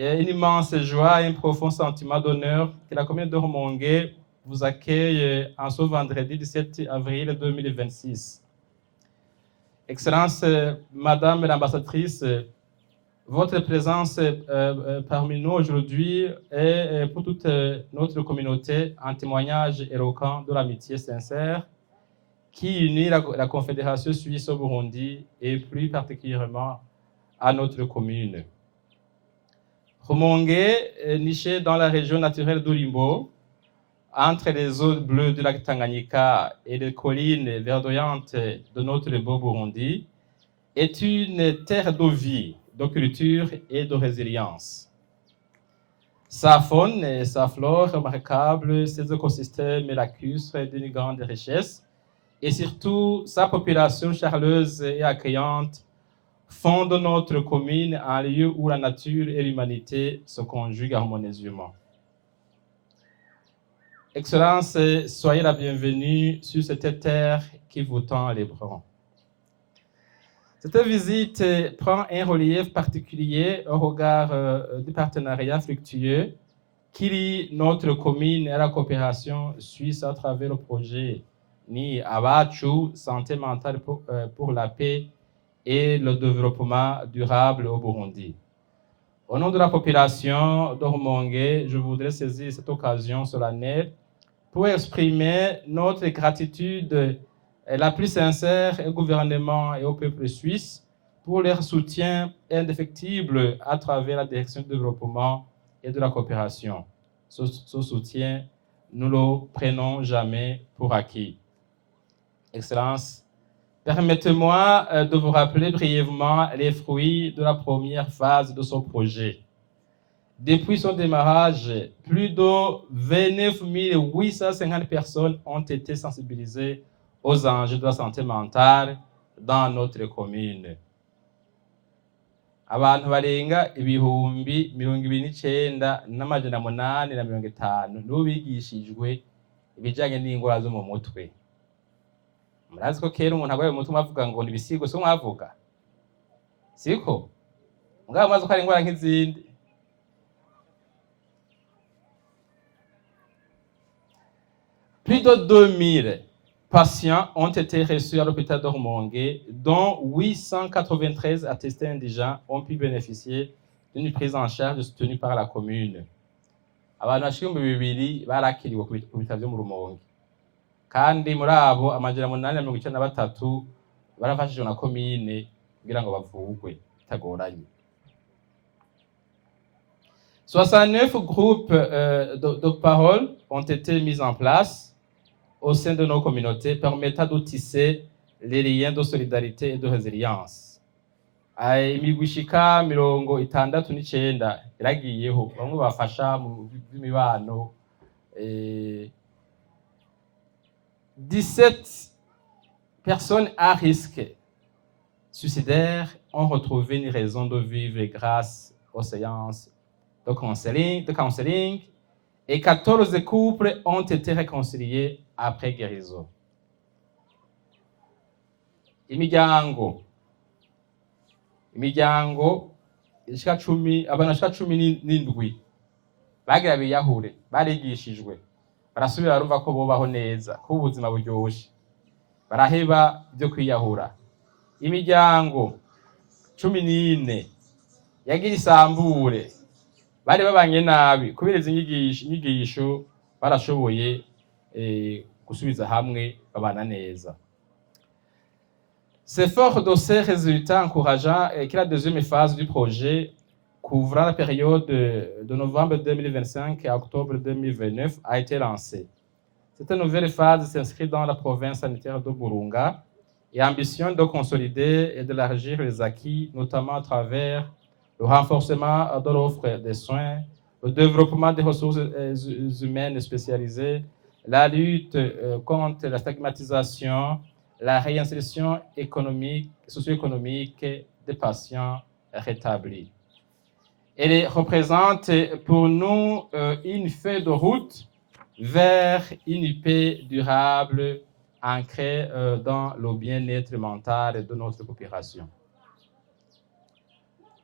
Une immense joie et un profond sentiment d'honneur que la commune de Rumongue vous accueille en ce vendredi 17 avril 2026. Excellence, Madame l'ambassadrice, votre présence parmi nous aujourd'hui est pour toute notre communauté un témoignage éloquent de l'amitié sincère qui unit la Confédération suisse au Burundi et plus particulièrement à notre commune. Rumongue est niché dans la région naturelle d'Ulimbo, entre les eaux bleues du lac Tanganyika et les collines verdoyantes de notre beau Burundi, est une terre de vie, de culture et de résilience. Sa faune et sa flore remarquables, ses écosystèmes lacustres d'une grande richesse, et surtout sa population charleuse et accueillante font de notre commune un lieu où la nature et l'humanité se conjuguent harmonieusement. Excellence, soyez la bienvenue sur cette terre qui vous tend les bras. Cette visite prend un relief particulier au regard du partenariat fructueux qui lie notre commune à la coopération suisse à travers le projet Ni Abachu, santé mentale pour la paix et le développement durable au Burundi. Au nom de la population de Rumongue, je voudrais saisir cette occasion solennelle pour exprimer notre gratitude la plus sincère au gouvernement et au peuple suisse pour leur soutien indéfectible à travers la direction du développement et de la coopération. Ce soutien, nous ne le prenons jamais pour acquis. Excellence, permettez-moi de vous rappeler brièvement les fruits de la première phase de ce projet. Depuis son démarrage, plus de 29 850 personnes ont été sensibilisées aux enjeux de la santé mentale dans notre commune. Abantu barenga ibihumbi 29,850 nibo bigishijwe ibijyanye n'indwara zo mu mutwe. Murazi ko kera umuntu arwaye umutwe avuga ngo nibisigo so mwavuga siko mugabo maze ko ari indwara nk'izindi Plus de 2000 patients ont été reçus à l'hôpital de Rumonge, dont 893 attestés indigents ont pu bénéficier d'une prise en charge soutenue par la commune. Abantu bashika ibihumbi 2,000 barakiriwe ku bitaro byo mu Rumonge, kandi muri abo 893 barafashijwe na komine kugira ngo bavugwe bitagoranye. 69 groupes de parole ont été mis en place au sein de nos communautés, permettant de tisser les liens de solidarité et de résilience. Imigwi ishika 69 iragiyeho, bamwe bafasha mu by'imibano. 17 personnes à risque suicidaire ont retrouvé une raison de vivre grâce aux séances de counseling, et 14 couples ont été réconciliés après guérison. Imiryango ishika 17 bagira biyahure, barigishijwe, barasubira barumva ko bobaho neza, ko ubuzima buryoshe, baraheba byo kwiyahura. Imiryango 14 yagira isambure, bari babanye nabi, kubera izi inyigisho barashoboye gusubiza hamwe babana neza. C'est fort de ces résultats encourageants que la deuxième phase du projet, couvrant la période de novembre 2025 à octobre 2029, a été lancée. Cette nouvelle phase s'inscrit dans la province sanitaire de Burunga et ambitionne de consolider et d'élargir les acquis, notamment à travers le renforcement de l'offre de soins, le développement des ressources humaines spécialisées, la lutte contre la stigmatisation, la réinsertion socio-économique des patients rétablis. Elle représente pour nous une feuille de route vers une paix durable ancrée dans le bien-être mental de notre population.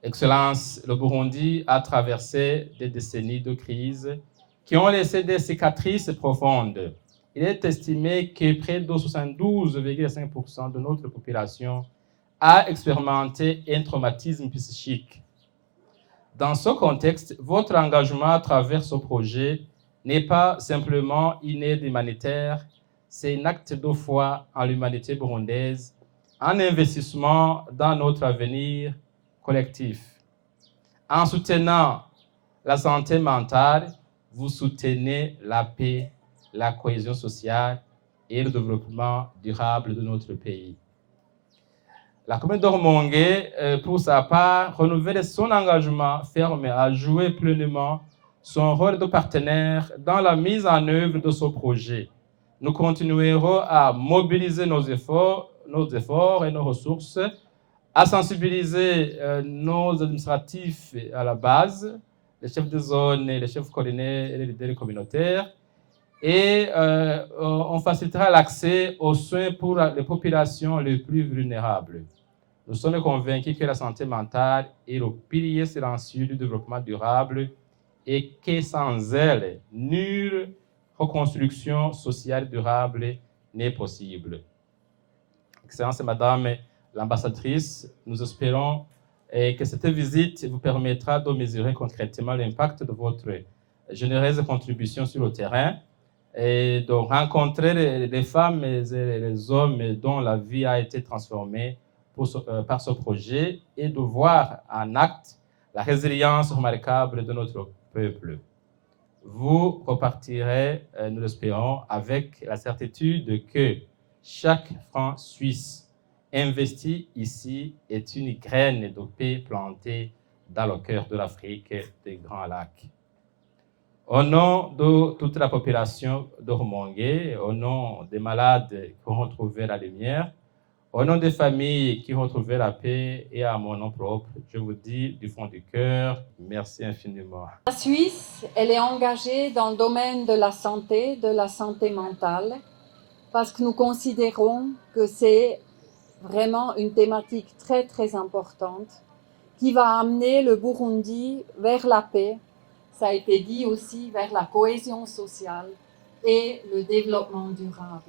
Excellence, le Burundi a traversé des décennies de crise qui ont laissé des cicatrices profondes. Il est estimé que près de 72,5% de notre population a expérimenté un traumatisme psychique. Dans ce contexte, votre engagement à travers ce projet n'est pas simplement une aide humanitaire, c'est un acte de foi en l'humanité burundaise, un investissement dans notre avenir collectif. En soutenant la santé mentale, vous soutenez la paix, la cohésion sociale et le développement durable de notre pays. La commune de Rumonge, pour sa part, renouvelle son engagement ferme à jouer pleinement son rôle de partenaire dans la mise en œuvre de ce projet. Nous continuerons à mobiliser nos efforts et nos ressources, à sensibiliser nos administratifs à la base, les chefs de zone, les chefs coordonnés et les leaders communautaires, et on facilitera l'accès aux soins pour les populations les plus vulnérables. Nous sommes convaincus que la santé mentale est le pilier silencieux du développement durable et que sans elle, nulle reconstruction sociale durable n'est possible. Excellence Madame l'ambassadrice, nous espérons que cette visite vous permettra de mesurer concrètement l'impact de votre généreuse contribution sur le terrain et de rencontrer les femmes et les hommes dont la vie a été transformée par ce projet et de voir en acte la résilience remarquable de notre peuple. Vous repartirez, nous l'espérons, avec la certitude que chaque franc suisse investi ici est une graine de paix plantée dans le cœur de l'Afrique des Grands Lacs. Au nom de toute la population de Rumonge, au nom des malades qui ont retrouvé la lumière, au nom des familles qui ont retrouvé la paix et à mon nom propre, je vous dis du fond du cœur, merci infiniment. La Suisse, elle est engagée dans le domaine de la santé mentale, parce que nous considérons que c'est vraiment une thématique très très importante qui va amener le Burundi vers la paix, ça a été dit aussi, vers la cohésion sociale et le développement durable.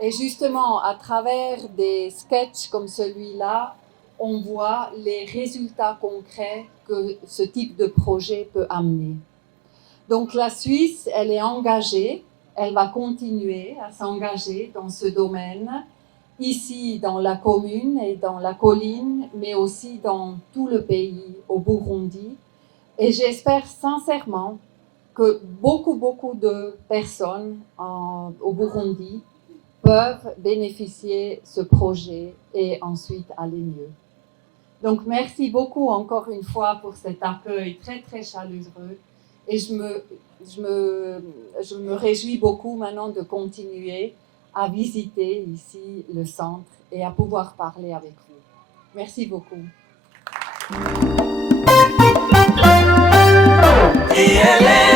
Et justement, à travers des sketchs comme celui-là, on voit les résultats concrets que ce type de projet peut amener. Donc la Suisse, elle est engagée, elle va continuer à s'engager dans ce domaine, ici dans la commune et dans la colline, mais aussi dans tout le pays, au Burundi. Et j'espère sincèrement que beaucoup de personnes au Burundi peuvent bénéficier de ce projet et ensuite aller mieux. Donc merci beaucoup encore une fois pour cet accueil très chaleureux et je me réjouis beaucoup maintenant de continuer à visiter ici le centre et à pouvoir parler avec vous. Merci beaucoup. Et elle est